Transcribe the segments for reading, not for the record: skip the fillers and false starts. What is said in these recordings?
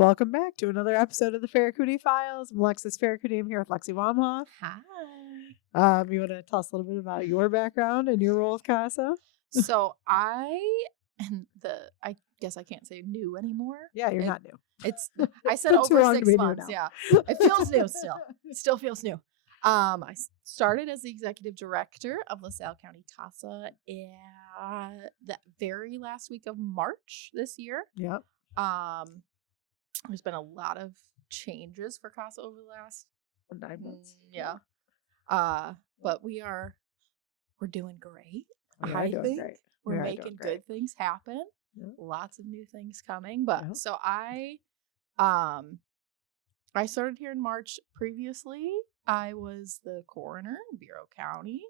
Welcome back to another episode of the Ferracuti Files. I'm Alexis Ferracuti. I'm here with Lexi Wamhoff. Hi. You want to tell us a little bit about your background and your role with CASA? So I guess I can't say new anymore. Yeah, you're not new. I said Been too over long to 6 be new months. now. Yeah. It feels new still. It still feels new. I started as the executive director of LaSalle County CASA the very last week of March this year. Yep. There's been a lot of changes for CASA over the last 9 months. Yeah. But we're doing great. We are doing great. We're making good things happen. Yep. Lots of new things coming. But Yep. so I started here in March. Previously, I was the coroner in Bureau County.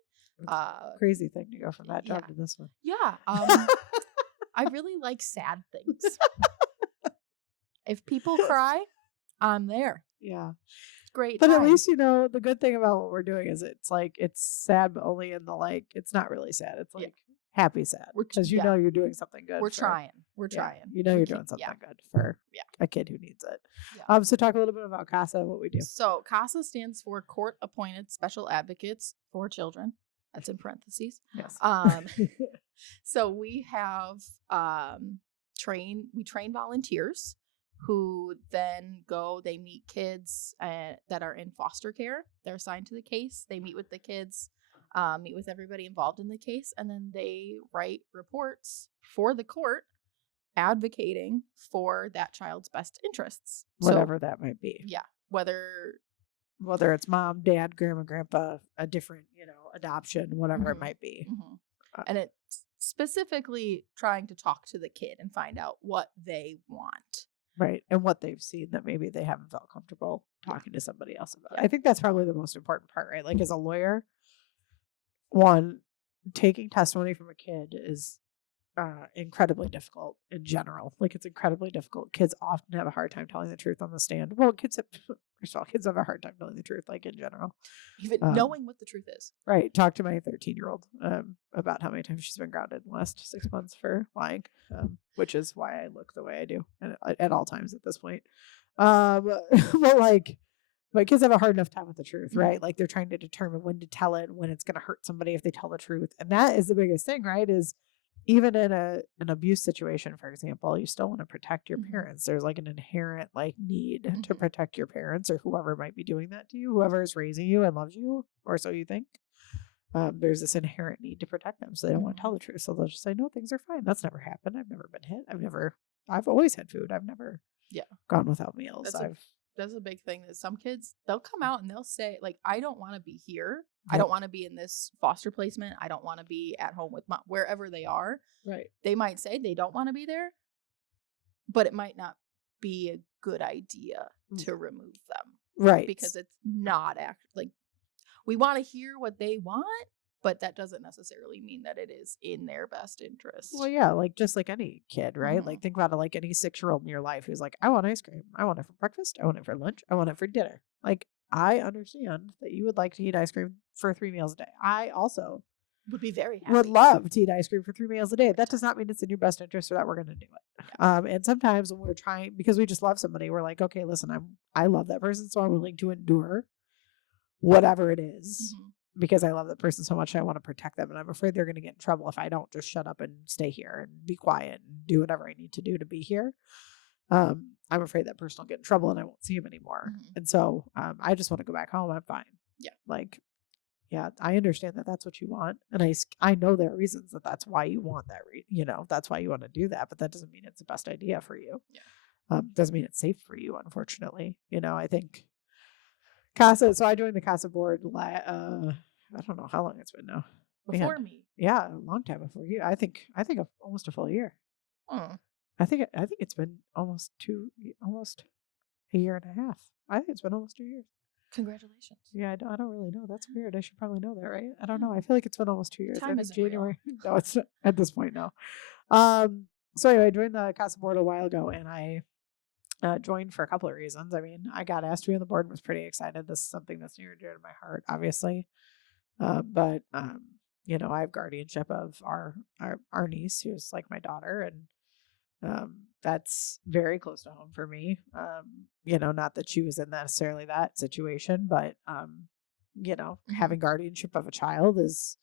Crazy thing to go from that job to this one. Yeah. I really like sad things. If people cry, I'm there. Yeah. It's great. But at least, the good thing about what we're doing is it's sad, but only in the it's not really sad. It's happy sad. Because you're doing something good. We're trying. We're trying. You're doing something good for a kid who needs it. Yeah. So talk a little bit about CASA, what we do. So CASA stands for Court Appointed Special Advocates for Children. That's in parentheses. Yes. So we have we train volunteers who then they meet kids that are in foster care. They're assigned to the case. They meet with the kids, meet with everybody involved in the case, and then they write reports for the court advocating for that child's best interests. Whatever that might be. Yeah. Whether it's mom, dad, grandma, grandpa, a different, adoption, whatever it might be. Mm-hmm. And it's specifically trying to talk to the kid and find out what they want. Right. And what they've seen that maybe they haven't felt comfortable talking to somebody else about. I think that's probably the most important part, right? Like as a lawyer, taking testimony from a kid is incredibly difficult in general. It's incredibly difficult. Kids often have a hard time telling the truth on the stand. Well, kids have a hard time telling the truth, in general. Even knowing what the truth is. Right. Talk to my 13-year-old about how many times she's been grounded in the last 6 months for lying, which is why I look the way I do at all times at this point. But kids have a hard enough time with the truth, right? They're trying to determine when to tell it, when it's going to hurt somebody if they tell the truth. And that is the biggest thing, right? Is even in an abuse situation, for example, you still want to protect your parents. There's an inherent need to protect your parents or whoever might be doing that to you, whoever is raising you and loves you, or so you think. There's this inherent need to protect them. So they don't want to tell the truth. So they'll just say, no, things are fine. That's never happened. I've never been hit. I've always had food. I've never gone without meals. That's a big thing that some kids, they'll come out and they'll say, I don't want to be here. Yep. I don't want to be in this foster placement. I don't want to be at home with wherever they are. Right. They might say they don't want to be there, but it might not be a good idea to remove them. Right. Because it's not we want to hear what they want, but that doesn't necessarily mean that it is in their best interest. Well, yeah, just like any kid, right? Mm-hmm. Think about it like any 6-year-old in your life who's like, I want ice cream. I want it for breakfast. I want it for lunch. I want it for dinner. I understand that you would like to eat ice cream for 3 meals a day. I also would be very happy. Would love to eat ice cream for 3 meals a day. That does not mean it's in your best interest or that we're going to do it. Yeah. And sometimes when we're trying, because we just love somebody, we're like, okay, listen, I love that person, so I'm willing to endure whatever it is. Mm-hmm. Because I love that person so much, I want to protect them. And I'm afraid they're going to get in trouble if I don't just shut up and stay here and be quiet and do whatever I need to do to be here. I'm afraid that person will get in trouble and I won't see him anymore. Mm-hmm. And so I just want to go back home. I'm fine. Yeah. I understand that that's what you want. And I know there are reasons that that's why you want that. That's why you want to do that. But that doesn't mean it's the best idea for you. Yeah. Doesn't mean it's safe for you, unfortunately. I think CASA, so I joined the CASA board, I don't know how long it's been now. Before me. Yeah, a long time before you. I think almost a full year. I think it's been almost a year and a half. I think it's been almost 2 years. Congratulations. Yeah, I don't really know. That's weird. I should probably know that, right? I don't know. I feel like it's been almost 2 years. Time is January. No, it's at this point now. So anyway, I joined the CASA board a while ago, and I joined for a couple of reasons. I mean, I got asked to be on the board and was pretty excited. This is something that's near and dear to my heart, obviously. But I have guardianship of our niece, who's like my daughter, and that's very close to home for me. Not that she was in necessarily that situation, but having guardianship of a child is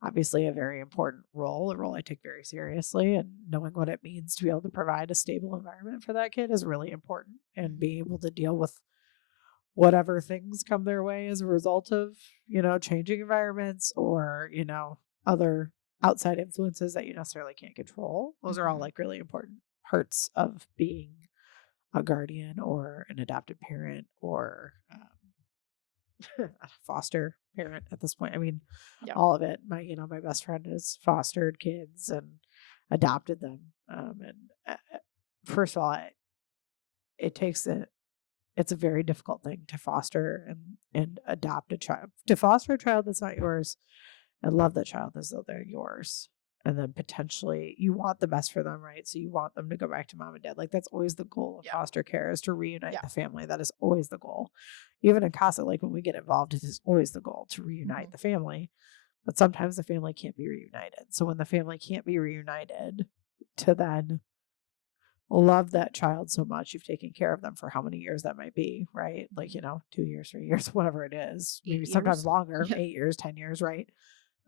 obviously a very important role, a role I take very seriously, and knowing what it means to be able to provide a stable environment for that kid is really important, and being able to deal with whatever things come their way as a result of, changing environments or, other outside influences that you necessarily can't control. Those are all like really important parts of being a guardian or an adopted parent or a foster parent at this point. I mean, all of it. My best friend has fostered kids and adopted them. First of all, it's a very difficult thing to foster and adopt a child. To foster a child that's not yours and love that child as though they're yours. And then potentially you want the best for them, right? So you want them to go back to mom and dad. Like that's always the goal of foster care, is to reunite the family. That is always the goal. Even in CASA, like when we get involved, it is always the goal to reunite the family. But sometimes the family can't be reunited. So when the family can't be reunited, to then love that child so much, you've taken care of them for how many years that might be, right? Like, 2 years, 3 years, whatever it is, maybe sometimes longer, 8 years, 10 years, right?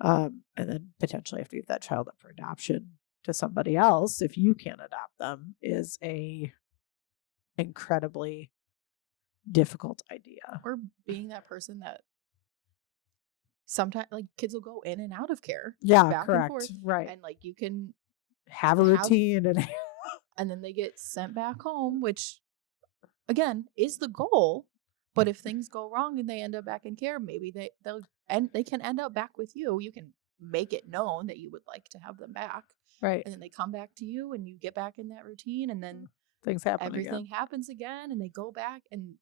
And then potentially have to give that child up for adoption to somebody else if you can't adopt them is a incredibly difficult idea. Or being that person that sometimes like kids will go in and out of care. Yeah, back correct. And forth, right. And like you can have a routine and then they get sent back home, which again is the goal. But if things go wrong and they end up back in care, maybe they can end up back with you. You can make it known that you would like to have them back. Right. And then they come back to you and you get back in that routine, and then things happen everything happens again and they go back and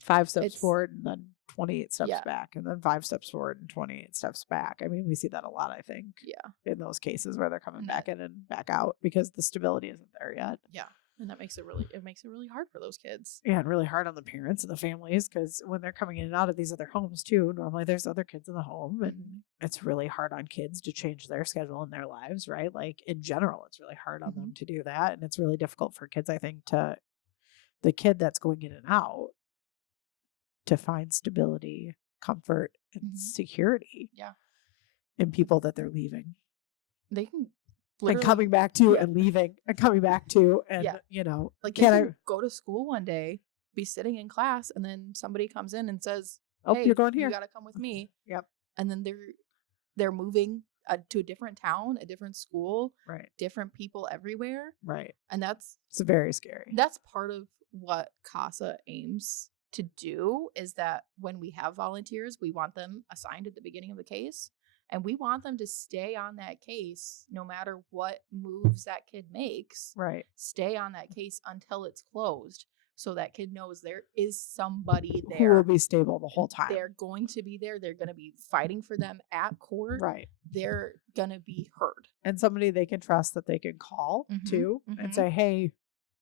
5 steps forward and then 28 steps back, and then 5 steps forward and 28 steps back. I mean, we see that a lot, I think. Yeah. In those cases where they're coming back in and back out because the stability isn't there yet. Yeah. And that makes it really hard for those kids. Yeah, and really hard on the parents and the families, because when they're coming in and out of these other homes too, normally there's other kids in the home, and it's really hard on kids to change their schedule in their lives, right? Like in general, it's really hard on them to do that. And it's really difficult for kids, I think, the kid that's going in and out to find stability, comfort, and security in people that they're leaving. They can and coming back to and leaving and coming back to and like can go to school one day, be sitting in class, and then somebody comes in and says, "Hey, you're going here. You got to come with me." Yep. And then they're moving to a different town, a different school, right? Different people everywhere, right? And it's very scary. That's part of what CASA aims to do, is that when we have volunteers, we want them assigned at the beginning of the case. And we want them to stay on that case no matter what moves that kid makes. Right. Stay on that case until it's closed. So that kid knows there is somebody there. Who will be stable the whole time. They're going to be there. They're going to be fighting for them at court. Right. They're going to be heard. And somebody they can trust that they can call too and say, "Hey,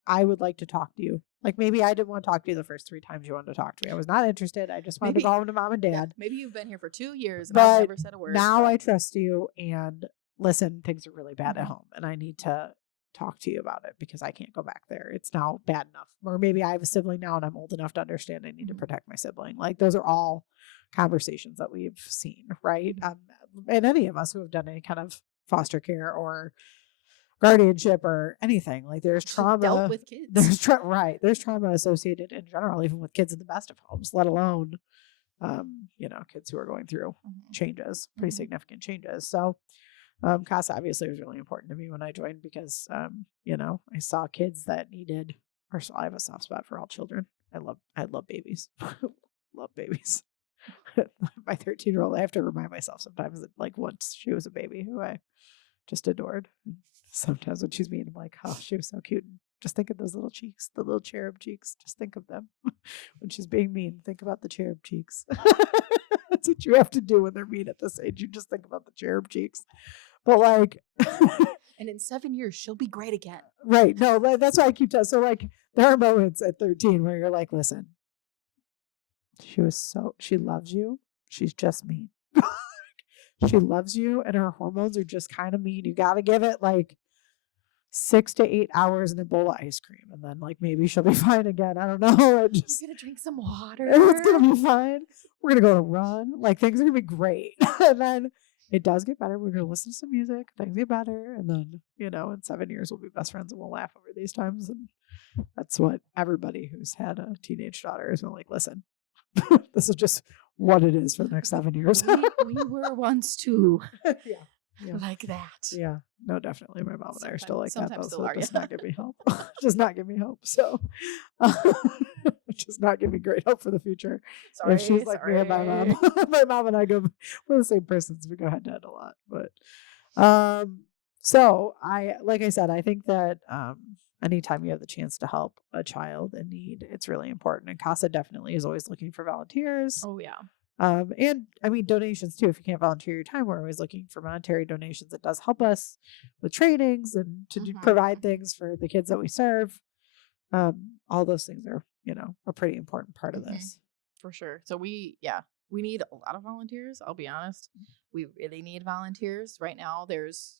I would like to talk to you." Like maybe I didn't want to talk to you the first 3 times you wanted to talk to me. I was not interested. I just wanted to go home to mom and dad. Yeah, maybe you've been here for 2 years and but I've never said a word. Now I trust you, and listen, things are really bad at home and I need to talk to you about it because I can't go back there. It's now bad enough. Or maybe I have a sibling now and I'm old enough to understand I need to protect my sibling. Like those are all conversations that we've seen, right? And any of us who have done any kind of foster care or guardianship or anything, like there's trauma dealt with kids. There's trauma associated in general, even with kids in the best of homes, let alone kids who are going through changes, pretty significant changes. So CASA obviously was really important to me when I joined because I saw kids that needed. First of all, I have a soft spot for all children. I love babies. Love babies. My 13-year-old, I have to remind myself sometimes that like once she was a baby who I just adored. Sometimes when she's mean, I'm like, oh, she was so cute. Just think of those little cheeks, the little cherub cheeks. Just think of them. When she's being mean, think about the cherub cheeks. That's what you have to do when they're mean at this age. You just think about the cherub cheeks. But like, and in 7 years, she'll be great again. Right. No, that's why I keep telling. So like, there are moments at 13 where you're like, listen, she loves you. She's just mean. She loves you and her hormones are just kind of mean. You got to give it like 6 to 8 hours in a bowl of ice cream, and then like maybe she'll be fine again. I don't know. We're gonna drink some water. It's gonna be fine. We're gonna go on a run. Like things are gonna be great. And then it does get better. We're gonna listen to some music. Things get better, and then in 7 years we'll be best friends and we'll laugh over these times. And that's what everybody who's had a teenage daughter is gonna like. Listen, this is just what it is for the next 7 years. we were once too. Yeah. Like that. Yeah, no, definitely. My mom and I are still like that. Sometimes Though, still so are, it does yeah. not give me hope. Does not give me hope. So, it does not give me great hope for the future. Sorry, If she's like me and my mom, my mom and I we're the same persons. We go head to head a lot. But, so like I said, I think that anytime you have the chance to help a child in need, it's really important. And CASA definitely is always looking for volunteers. Oh yeah. And I mean donations too. If you can't volunteer your time, we're always looking for monetary donations. It does help us with trainings and to provide things for the kids that we serve. All those things are, a pretty important part of this. For sure. So we need a lot of volunteers. I'll be honest. We really need volunteers. Right now there's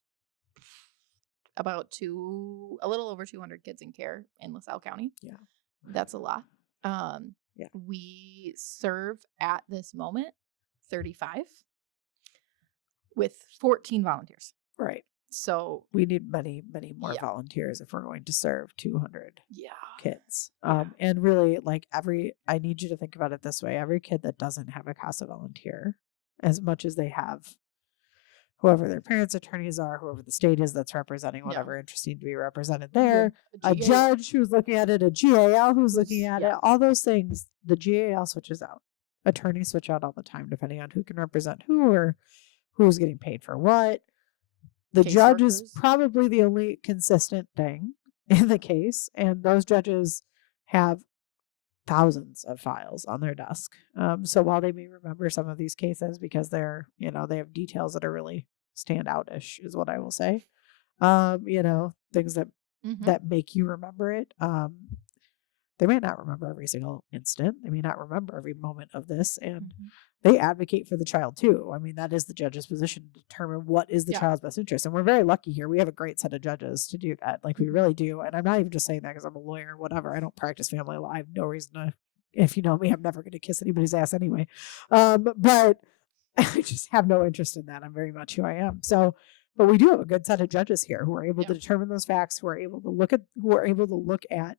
about a little over 200 kids in care in LaSalle County. Yeah. That's a lot. Yeah. We serve at this moment 35 with 14 volunteers. Right. So we need many, many more volunteers if we're going to serve 200 kids. And really, like I need you to think about it this way. Every kid that doesn't have a CASA volunteer, as much as they have whoever their parents' attorneys are, whoever the state is that's representing whatever interest need to be represented there, a judge who's looking at it, a GAL who's looking at it, all those things, the GAL switches out. Attorneys switch out all the time, depending on who can represent who or who's getting paid for what. The judge is probably the only consistent thing in the case, and those judges have thousands of files on their desk. So while they may remember some of these cases because they're, they have details that are really standout-ish is what I will say. Things that that make you remember it. They may not remember every single instant. They may not remember every moment of this, and they advocate for the child too. I mean, that is the judge's position to determine what is the child's best interest. And we're very lucky here. We have a great set of judges to do that. Like we really do. And I'm not even just saying that because I'm a lawyer or whatever. I don't practice family law. I have no reason to, if you know me, I'm never going to kiss anybody's ass anyway. But I just have no interest in that. I'm very much who I am. So, but we do have a good set of judges here who are able to determine those facts, who are able to look at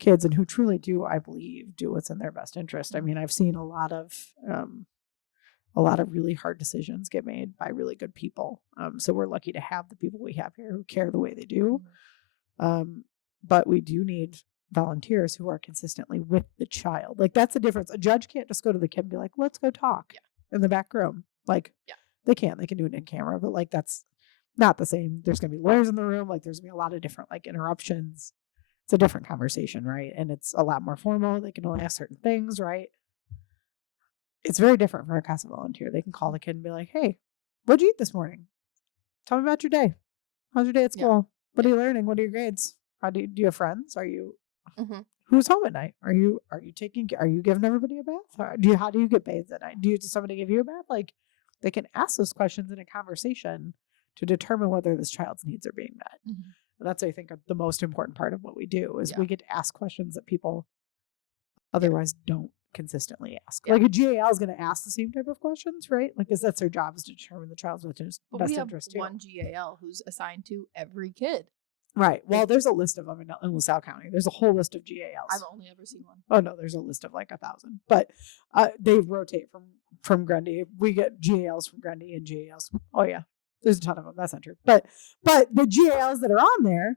kids and who truly do, I believe, do what's in their best interest. I mean, I've seen a lot of really hard decisions get made by really good people. So we're lucky to have the people we have here who care the way they do. But we do need volunteers who are consistently with the child. Like that's the difference. A judge can't just go to the kid and be like, let's go talk in the back room. Like they can do it in camera, but like that's not the same. There's going to be lawyers in the room. Like there's going to be a lot of different like interruptions. It's a different conversation, right? And it's a lot more formal. They can only ask certain things, right? It's very different for a CASA volunteer. They can call the kid and be like, hey, what'd you eat this morning? Tell me about your day. How's your day at school? What are you learning? What are your grades? Do you have friends? Are you who's home at night? Are you giving everybody a bath? How do you get bathed at night? Does somebody give you a bath? Like they can ask those questions in a conversation to determine whether this child's needs are being met. That's, I think, the most important part of what we do is we get to ask questions that people otherwise don't consistently ask. Like a GAL is going to ask the same type of questions, right? Like, because that's their job is to determine the child's best interest. But we have one GAL who's assigned to every kid. Right. Well, there's a list of them in LaSalle County. There's a whole list of GALs. I've only ever seen one. Oh no, there's a list of like 1,000. But they rotate from Grundy. We get GALs from Grundy and GALs. Oh yeah. There's a ton of them. That's not true. But the GALs that are on there,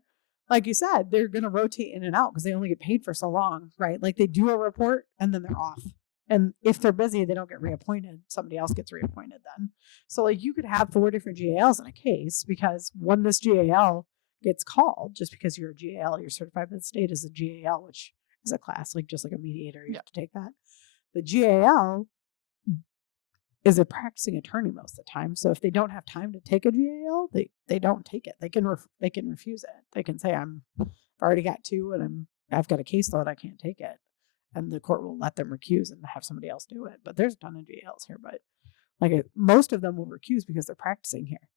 like you said, they're going to rotate in and out because they only get paid for so long, right? Like they do a report and then they're off. And if they're busy, they don't get reappointed. Somebody else gets reappointed then. So like you could have 4 different GALs in a case because when this GAL gets called, just because you're a GAL, you're certified by the state as a GAL, which is a class, like just like a mediator, you have to take that. The GAL is a practicing attorney most of the time. So if they don't have time to take a GAL, they don't take it. They can refuse it. They can say, I've already got 2 and I've got a caseload, I can't take it. And the court will let them recuse and have somebody else do it. But there's a ton of GALs here, but like most of them will recuse because they're practicing here.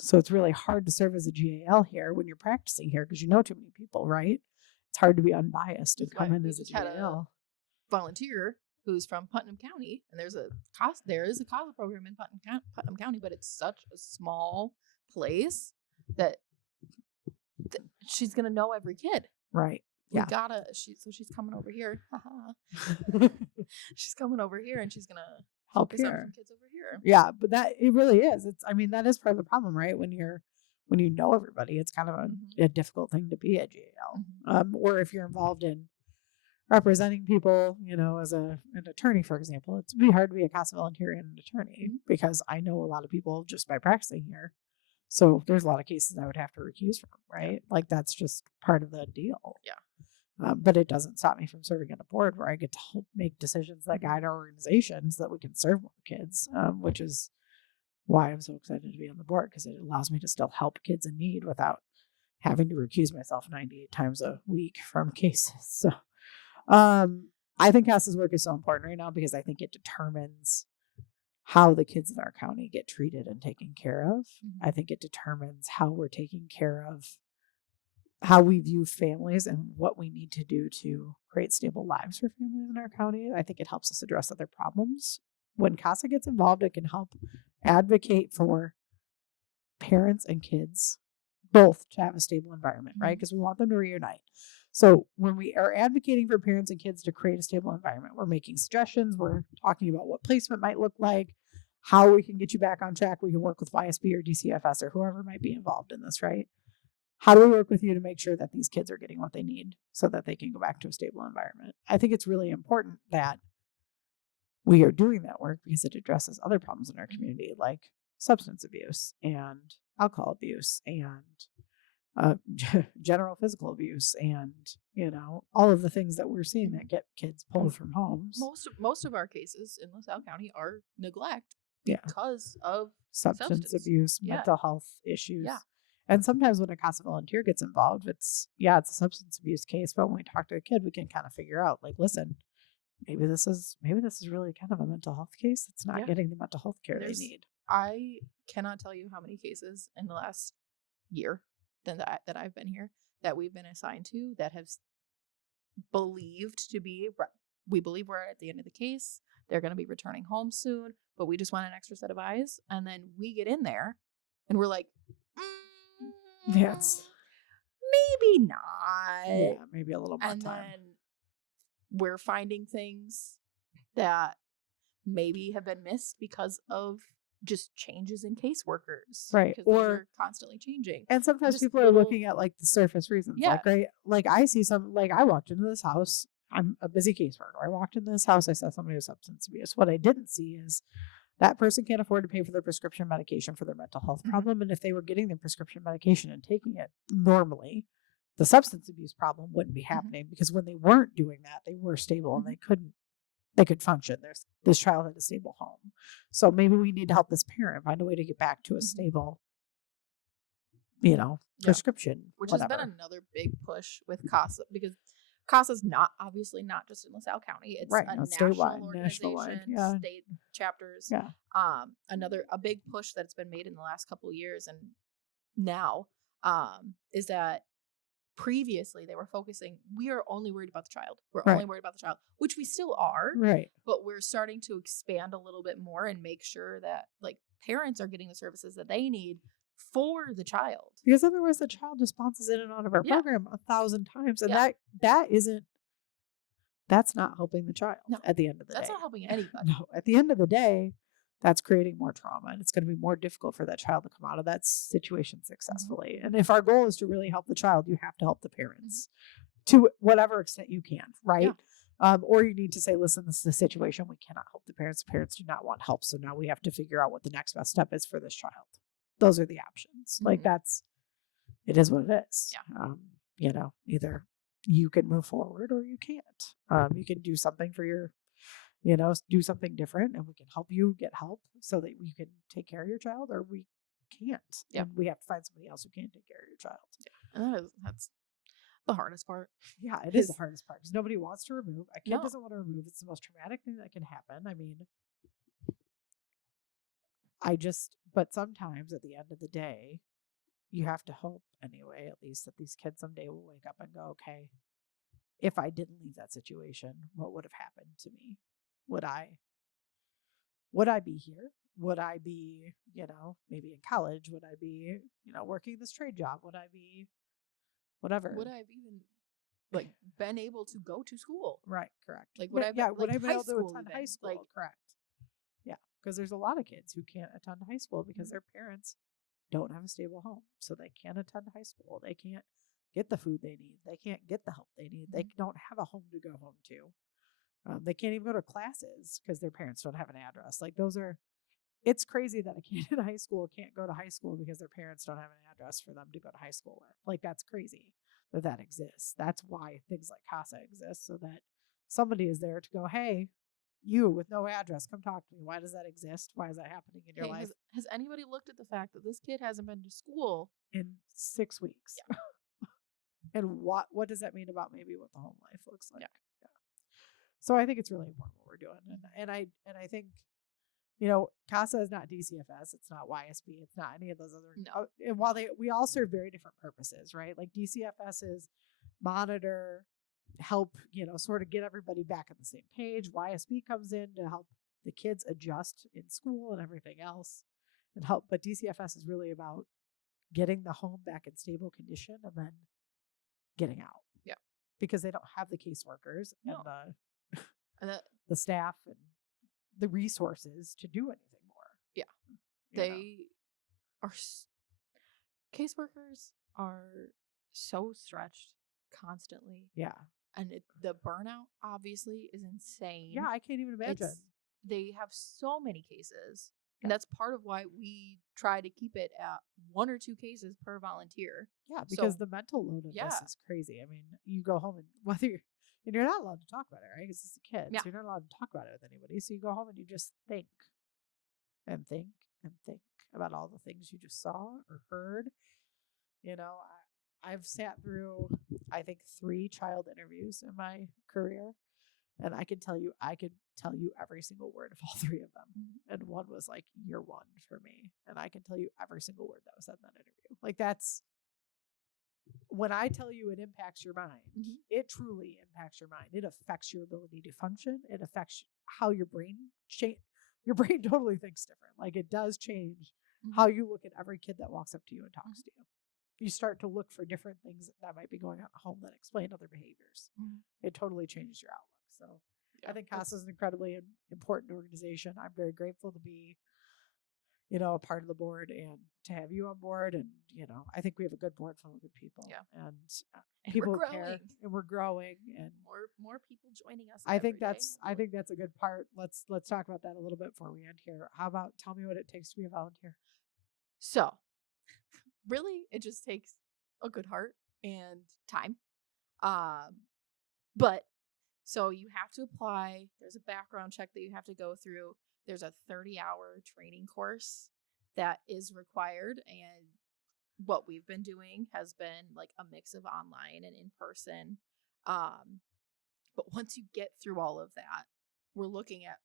So it's really hard to serve as a GAL here when you're practicing here because you know too many people, right? It's hard to be unbiased and come in as a GAL. Volunteer who's from Putnam County, and there is a CASA program in Putnam County, but it's such a small place that she's gonna know every kid. Right. We gotta. She's coming over here. She's coming over here, and she's gonna help focus on here. some kids over here. Yeah, but it really is. That is part of the problem, right? When you know everybody, it's kind of a difficult thing to be a GAL. Or if you're involved in representing people, as an attorney, for example, it's be hard to be a CASA volunteer and an attorney because I know a lot of people just by practicing here. So there's a lot of cases I would have to recuse from, right? Yeah. Like that's just part of the deal. Yeah. But it doesn't stop me from serving on a board where I get to help make decisions that guide our organization so that we can serve more kids, which is why I'm so excited to be on the board because it allows me to still help kids in need without having to recuse myself 98 times a week from cases. So I think CASA's work is so important right now because I think it determines how the kids in our county get treated and taken care of. I think it determines how we're taking care of how we view families and what we need to do to create stable lives for families in our county. I think it helps us address other problems. When CASA gets involved, it can help advocate for parents and kids both to have a stable environment, right? Because we want them to reunite. So when we are advocating for parents and kids to create a stable environment, we're making suggestions, we're talking about what placement might look like, how we can get you back on track. We can work with YSB or DCFS or whoever might be involved in this, right? How do we work with you to make sure that these kids are getting what they need so that they can go back to a stable environment? I think it's really important that we are doing that work because it addresses other problems in our community like substance abuse and alcohol abuse and general physical abuse and, all of the things that we're seeing that get kids pulled from homes. Most of our cases in LaSalle County are neglect because of substance abuse, mental health issues. Yeah. And sometimes when a CASA volunteer gets involved, it's a substance abuse case. But when we talk to a kid, we can kind of figure out, like, listen, maybe this is really kind of a mental health case that's not getting the mental health care they need. I cannot tell you how many cases in the last year that I've been here that we've been assigned to that have believed to be. We believe we're at the end of the case. They're going to be returning home soon, but we just want an extra set of eyes. And then we get in there, and we're like. Yes. Maybe not. Yeah, maybe a little more and time. Then we're finding things that maybe have been missed because of just changes in caseworkers. Right. Because they're constantly changing. And sometimes people are looking at like the surface reasons. Yeah. Like, right. Like I see I walked into this house. I'm a busy caseworker. I walked into this house. I saw somebody with substance abuse. What I didn't see is that person can't afford to pay for their prescription medication for their mental health problem. And if they were getting their prescription medication and taking it normally, the substance abuse problem wouldn't be happening because when they weren't doing that, they were stable and they could function. This child had a stable home. So maybe we need to help this parent find a way to get back to a stable, prescription. Which has been another big push with CASA because CASA's obviously not just in LaSalle County. It's a national organization, state chapters. Yeah. A big push that's been made in the last couple of years and now is that previously they were focusing, we are only worried about the child. We're only worried about the child, which we still are. Right. But we're starting to expand a little bit more and make sure that like parents are getting the services that they need for the child, because otherwise the child just bounces in and out of our program 1,000 times, and that's not helping the child. At the end of the day, that's not helping anybody. No, at the end of the day, that's creating more trauma, and it's going to be more difficult for that child to come out of that situation successfully. And if our goal is to really help the child, you have to help the parents to whatever extent you can, right? Or you need to say, listen, this is a situation we cannot help the parents. The parents do not want help, so now we have to figure out what the next best step is for this child. Those are the options. Like it is what it is. Yeah. Either you can move forward or you can't. You can do something for your, do something different, and we can help you get help so that you can take care of your child, or we can't. Yeah. And we have to find somebody else who can take care of your child. Yeah. And that's the hardest part. Yeah, it is the hardest part because nobody wants to remove. A kid doesn't want to remove. It's the most traumatic thing that can happen. I mean, But sometimes at the end of the day, you have to hope anyway, at least that these kids someday will wake up and go, okay, if I didn't leave that situation, what would have happened to me? Would I be here? Would I be, maybe in college? Would I be, working this trade job? Would I be whatever? Would I have even like been able to go to school? Right, correct. Like would I would I like be high able to school attend even? high school? Like Correct. Yeah, because there's a lot of kids who can't attend high school because their parents don't have a stable home, so they can't attend high school. They can't get the food they need. They can't get the help they need. They don't have a home to go home to. They can't even go to classes because their parents don't have an address. Like it's crazy that a kid in high school can't go to high school because their parents don't have an address for them to go to high school with. Like that's crazy that exists. That's why things like CASA exist, so that somebody is there to go, hey, you with no address, come talk to me. Why does that exist? Why is that happening in your life? Has anybody looked at the fact that this kid hasn't been to school in 6 weeks? Yeah. And what does that mean about maybe what the home life looks like? Yeah. So I think it's really important what we're doing, and I think CASA is not DCFS, it's not YSB, it's not any of those other. No. And while we all serve very different purposes, right? Like DCFS is monitor, help, sort of get everybody back on the same page. YSB comes in to help the kids adjust in school and everything else and help. But DCFS is really about getting the home back in stable condition and then getting out. Yeah. Because they don't have the caseworkers and the staff and the resources to do anything more. Yeah. Caseworkers are so stretched constantly. Yeah. And the burnout obviously is insane. Yeah, I can't even imagine. They have so many cases. Yeah. And that's part of why we try to keep it at 1 or 2 cases per volunteer. Yeah, because the mental load of this is crazy. I mean, you go home and you're not allowed to talk about it, right? Because it's a kid. Yeah. So you're not allowed to talk about it with anybody. So you go home and you just think and think and think about all the things you just saw or heard. I've sat through, I think, 3 child interviews in my career. And I could tell you every single word of all 3 of them. Mm-hmm. And one was like year 1 for me. And I can tell you every single word that was said in that interview. Like that's, when I tell you it impacts your mind, it truly impacts your mind. It affects your ability to function. It affects how your brain your brain totally thinks different. Like it does change how you look at every kid that walks up to you and talks to you. You start to look for different things that might be going on at home that explain other behaviors. It totally changes your outlook. So I think CASA is an incredibly important organization. I'm very grateful to be, a part of the board and to have you on board. And, I think we have a good board full of good people. Yeah. And people care, and we're growing, and more people joining us. I think that's a good part. Let's talk about that a little bit before we end here. How about tell me what it takes to be a volunteer? So really, it just takes a good heart and time. But so you have to apply. There's a background check that you have to go through. There's a 30-hour training course that is required. And what we've been doing has been like a mix of online and in person. But once you get through all of that, we're looking at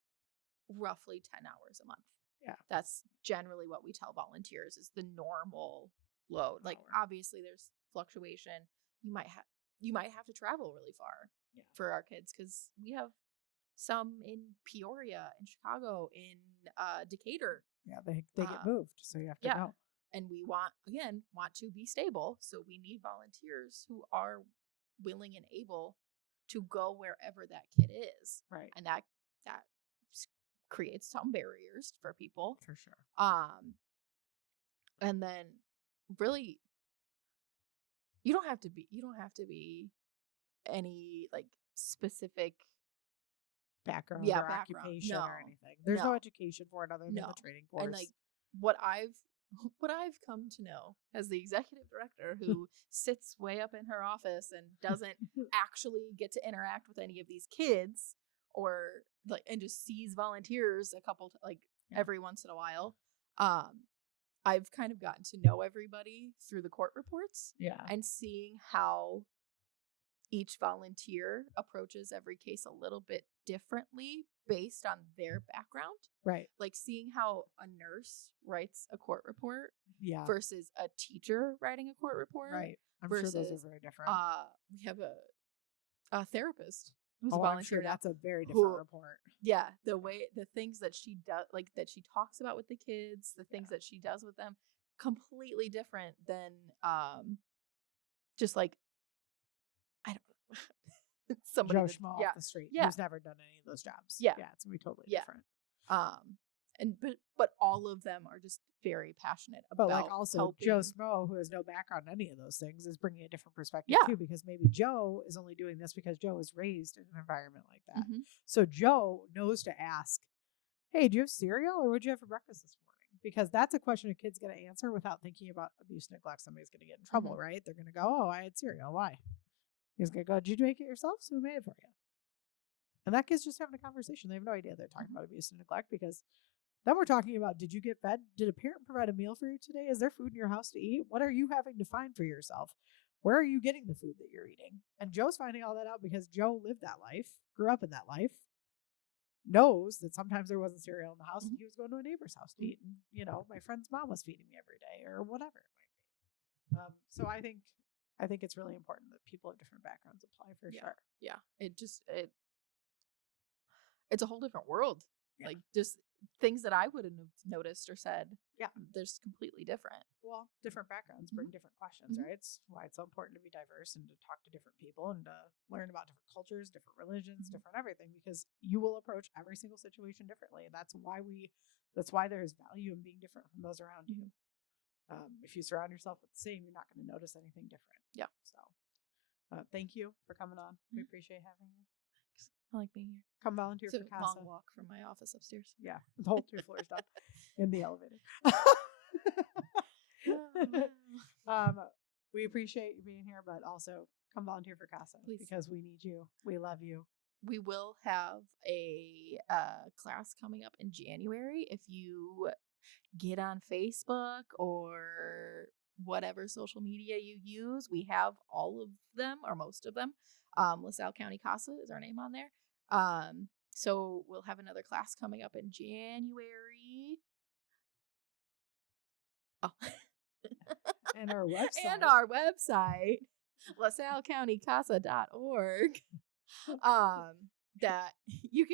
roughly 10 hours a month. Yeah. That's generally what we tell volunteers is the normal load. Like obviously there's fluctuation. You might have to travel really far for our kids because we have some in Peoria, in Chicago, in Decatur. Yeah, they get moved, so you have to know. And we want to be stable, so we need volunteers who are willing and able to go wherever that kid is. Right. And that creates some barriers for people. For sure. And then really you don't have to be any like specific background or occupation or anything. There's no education for it other than the training course. And like what I've come to know as the executive director who sits way up in her office and doesn't actually get to interact with any of these kids or like and just sees volunteers every once in a while. I've kind of gotten to know everybody through the court reports. Yeah. And seeing how each volunteer approaches every case a little bit differently based on their background. Right. Like seeing how a nurse writes a court report Yeah. versus a teacher writing a court report. Right. I'm versus, sure those are very different. We have a therapist who's I'm volunteer sure now. that's a very different report. Yeah, the things that she does, like that she talks about with the kids, the things that she does with them, completely different than just like I don't somebody Joe that's, Schmo yeah, off the street yeah, who's never done any of those jobs. Yeah. Yeah, it's gonna be totally Yeah. different. And but all of them are just very passionate But about like also helping. Joe Smo, who has no background in any of those things, is bringing a different perspective Yeah. too, because maybe Joe is only doing this because Joe was raised in an environment like that. Mhm. So Joe knows to ask, hey, do you have cereal or what'd you have for breakfast this morning? Because that's a question a kid's going to answer without thinking about abuse, neglect. Somebody's going to get in trouble, right? They're going to go, oh, I had cereal. Why? He's going to go, did you make it yourself? So who made it for you? And that kid's just having a conversation. They have no idea they're talking about abuse and neglect, because then we're talking about, did you get fed? Did a parent provide a meal for you today? Is there food in your house to eat? What are you having to find for yourself? Where are you getting the food that you're eating? And Joe's finding all that out because Joe lived that life, grew up in that life, knows that sometimes there wasn't cereal in the house and he was going to a neighbor's house to eat. And, you know, my friend's mom was feeding me every day or whatever it might be. So I think it's really important that people of different backgrounds apply for sure. Yeah. It's a whole different world. Yeah. Like just things that I wouldn't have noticed or said. Yeah. They're just completely different. Well, different backgrounds bring different questions, right? It's why it's so important to be diverse and to talk to different people and to learn about different cultures, different religions, different everything, because you will approach every single situation differently. And that's why there's value in being different from those around you. If you surround yourself with the same, you're not going to notice anything different. Yeah. So thank you for coming on. We appreciate having you. I like being here. Come volunteer It's for a CASA. long walk from my office upstairs. Yeah, the whole 2 floors down in the elevator. We appreciate you being here, but also come volunteer for CASA. Please. Because we need you. We love you. We will have a class coming up in January. If you get on Facebook or whatever social media you use, we have all of them or most of them. LaSalle County CASA is our name on there. So we'll have another class coming up in January. Oh. And our website. LaSalleCountyCasa.org. That you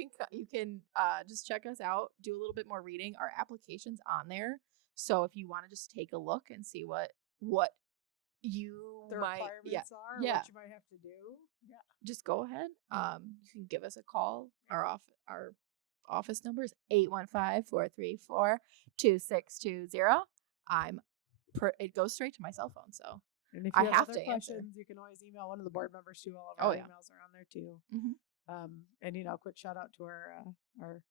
can just check us out, do a little bit more reading. Our application's on there. So if you want to just take a look and see what you the might requirements are, yeah. what you might have to do. Yeah. Just go ahead. You can give us a call. Our office number is 815-434-2620. It goes straight to my cell phone, so and if you have other to questions, answer. You can always email one of the board members too. All of our emails are on there too. And quick shout out to our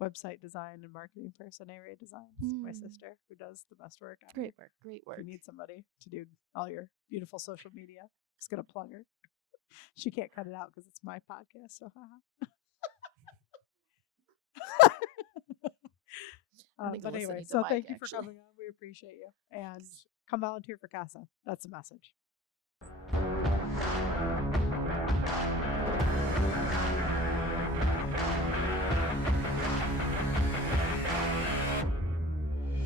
website design and marketing person, A-Ray Designs, my sister, who does the best work. Great work. If you need somebody to do all your beautiful social media, just gonna plug her. She can't cut it out because it's my podcast. So, but anyway, so thank you for coming on. We appreciate you, and come volunteer for CASA. That's the message.